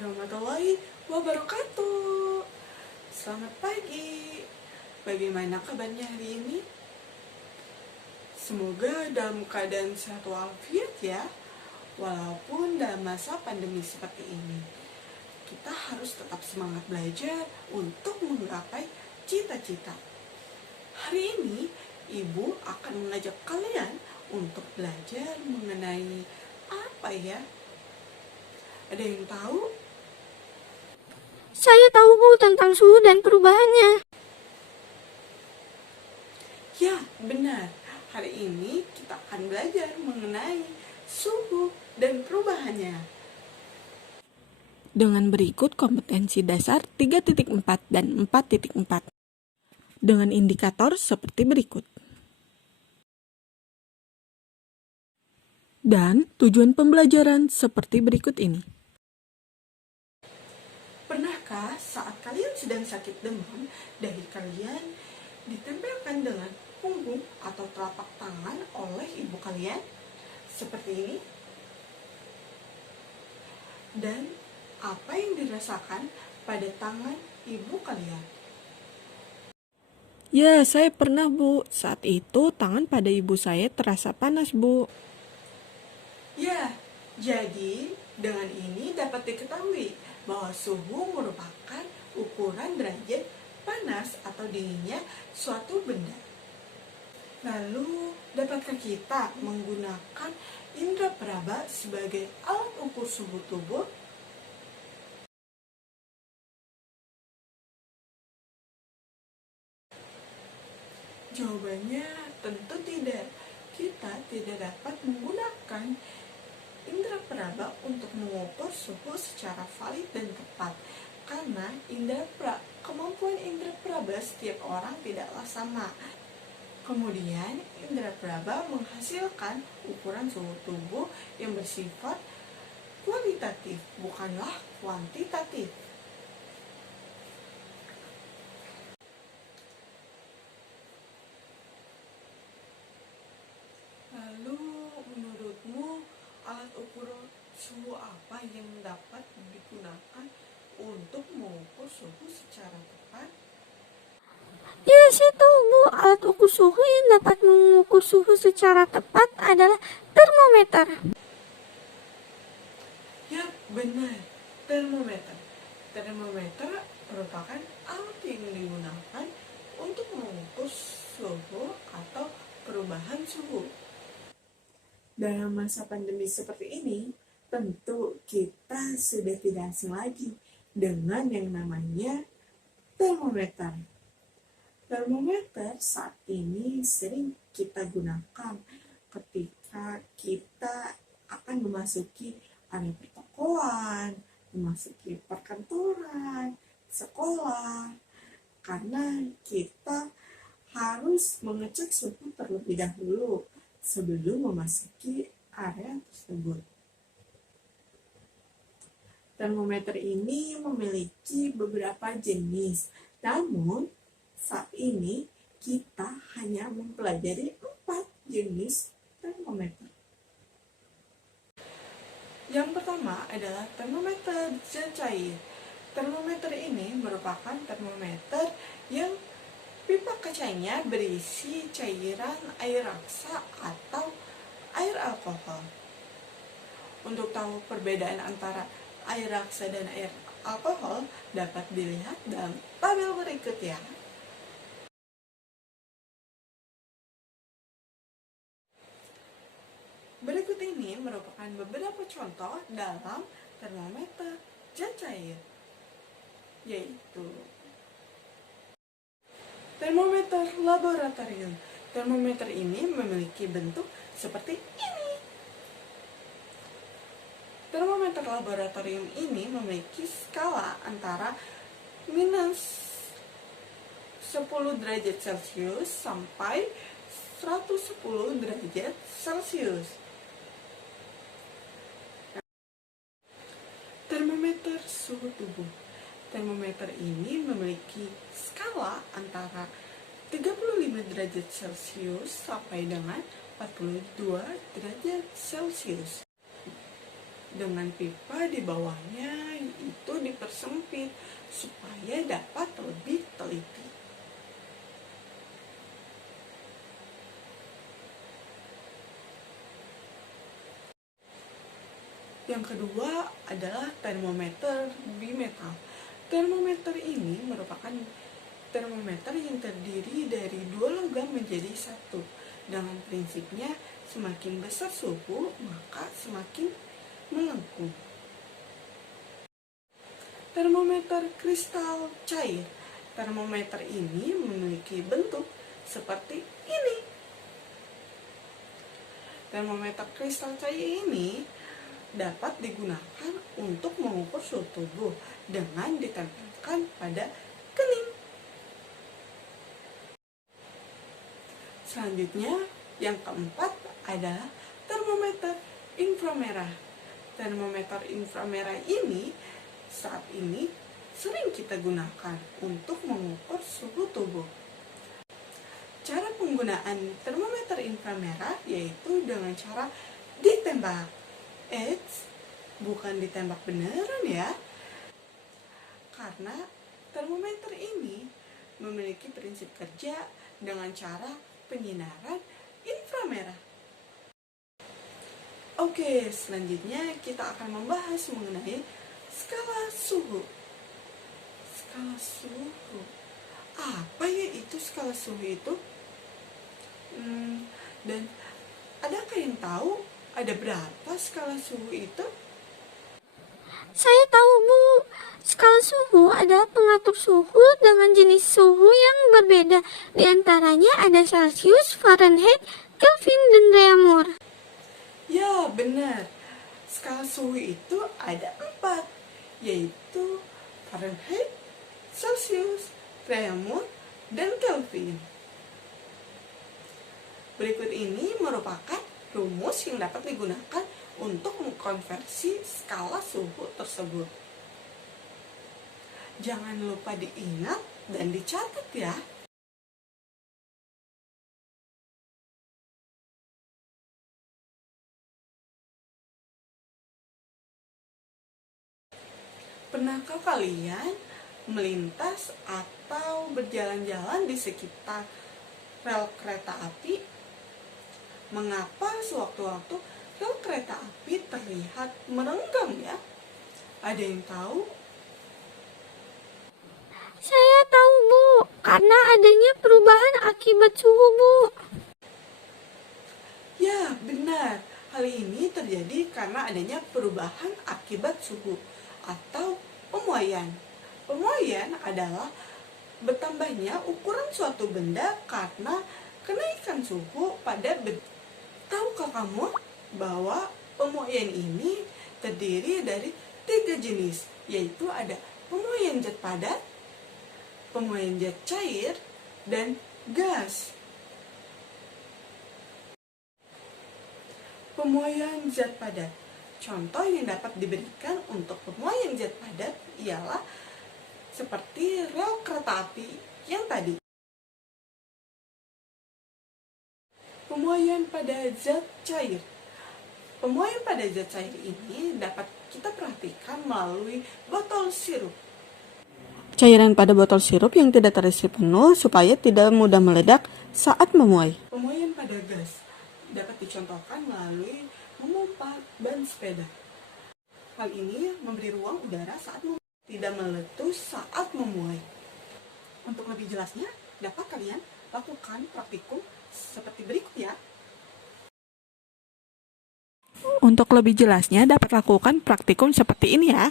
warahmatullahi wabarakatuh. Selamat pagi. Bagaimana kabarnya hari ini? Semoga dalam keadaan sehat walafiat ya. Walaupun dalam masa pandemi seperti ini, kita harus tetap semangat belajar untuk menggapai cita-cita. Hari ini, Ibu akan mengajak kalian untuk belajar mengenai apa ya? Ada yang tahu? Saya tahu Bu tentang suhu dan perubahannya. Ya, benar. Hari ini kita akan belajar mengenai suhu dan perubahannya. Dengan berikut kompetensi dasar 3.4 dan 4.4 dengan indikator seperti berikut. Dan tujuan pembelajaran seperti berikut ini. Pernahkah saat kalian sedang sakit demam, dahi kalian ditempelkan dengan punggung atau telapak tangan oleh ibu kalian? Seperti ini. Dan apa yang dirasakan pada tangan ibu kalian? Ya, saya pernah Bu. Saat itu tangan pada ibu saya terasa panas Bu. Ya, jadi dengan ini dapat diketahui bahwa suhu merupakan ukuran derajat panas atau dinginnya suatu benda. Lalu, dapatkah kita menggunakan indera peraba sebagai alat ukur suhu tubuh? Jawabannya tentu tidak. Kita tidak dapat menggunakan indera peraba untuk mengukur suhu secara valid dan tepat, karena kemampuan indera peraba setiap orang tidaklah sama. Kemudian, indera peraba menghasilkan ukuran suhu tubuh yang bersifat kualitatif, bukanlah kuantitatif. Lalu, menurutmu alat ukur suhu apa yang dapat digunakan untuk mengukur suhu secara tepat? Ya, saya tahu Bu, alat ukur suhu yang dapat mengukur suhu secara tepat adalah termometer. Ya, benar, termometer. Termometer merupakan alat yang digunakan untuk mengukur suhu atau perubahan suhu. Dalam masa pandemi seperti ini, tentu kita sudah tidak asing lagi dengan yang namanya termometer. Termometer saat ini sering kita gunakan ketika kita akan memasuki area pertokoan, memasuki perkantoran, sekolah, karena kita harus mengecek suhu terlebih dahulu sebelum memasuki area tersebut. Termometer ini memiliki beberapa jenis, namun saat ini kita hanya mempelajari 4 jenis termometer. Yang pertama adalah termometer zat cair. Termometer ini merupakan termometer yang pipa kacanya berisi cairan air raksa atau air alkohol. Untuk tahu perbedaan antara air raksa dan air alkohol dapat dilihat dalam tabel berikut ya. Berikut ini merupakan beberapa contoh dalam termometer zat cair, yaitu termometer laboratorium. Termometer ini memiliki bentuk seperti ini. Termometer laboratorium ini memiliki skala antara minus 10 derajat Celcius sampai 110 derajat Celcius. Termometer suhu tubuh. Termometer ini memiliki skala antara 35 derajat Celcius sampai dengan 42 derajat Celcius. Dengan pipa di bawahnya itu dipersempit supaya dapat lebih teliti. Yang kedua adalah termometer bimetal. Termometer ini merupakan termometer yang terdiri dari dua logam menjadi satu. Dengan prinsipnya, semakin besar suhu, maka semakin melengkung. Termometer kristal cair. Termometer ini memiliki bentuk seperti ini. Termometer kristal cair ini dapat digunakan untuk mengukur suhu tubuh dengan ditempelkan pada kening. Selanjutnya, yang keempat adalah termometer inframerah. Termometer inframerah ini saat ini sering kita gunakan untuk mengukur suhu tubuh. Cara penggunaan termometer inframerah yaitu dengan cara ditembak. Bukan ditembak beneran ya. Karena termometer ini memiliki prinsip kerja dengan cara penyinaran inframerah. Oke, selanjutnya kita akan membahas mengenai skala suhu. Skala suhu. Apa ya itu skala suhu itu? Dan adakah yang tahu ada berapa skala suhu itu? Saya tahu, Bu. Skala suhu adalah pengatur suhu dengan jenis suhu yang berbeda. Di antaranya ada Celsius, Fahrenheit, Kelvin, dan Reaumur. Ya, benar. Skala suhu itu ada 4, yaitu Fahrenheit, Celsius, Reaumur, dan Kelvin. Berikut ini merupakan rumus yang dapat digunakan untuk mengkonversi skala suhu tersebut. Jangan lupa diingat dan dicatat ya. Pernahkah kalian melintas atau berjalan-jalan di sekitar rel kereta api? Mengapa sewaktu-waktu rel kereta api terlihat merenggang ya? Ada yang tahu? Saya tahu, Bu. Karena adanya perubahan akibat suhu, Bu. Ya, benar. Hal ini terjadi karena adanya perubahan akibat suhu atau pemuaian. Pemuaian adalah bertambahnya ukuran suatu benda karena kenaikan suhu pada benda. Tahukah kamu bahwa pemuaian ini terdiri dari 3 jenis, yaitu ada pemuaian zat padat, pemuaian zat cair, dan gas. Pemuaian zat padat. Contoh yang dapat diberikan untuk pemuaian zat padat ialah seperti rel kereta api yang tadi. Pemuaian pada zat cair. Pemuaian pada zat cair ini dapat kita perhatikan melalui botol sirup. Cairan pada botol sirup yang tidak terisi penuh supaya tidak mudah meledak saat memuai. Pemuaian pada gas dapat dicontohkan melalui memompa ban sepeda. Hal ini memberi ruang udara saat memuai, tidak meletus saat memuai. Untuk lebih jelasnya, dapat kalian lakukan praktikum seperti berikut ya. Untuk lebih jelasnya dapat lakukan praktikum seperti ini ya.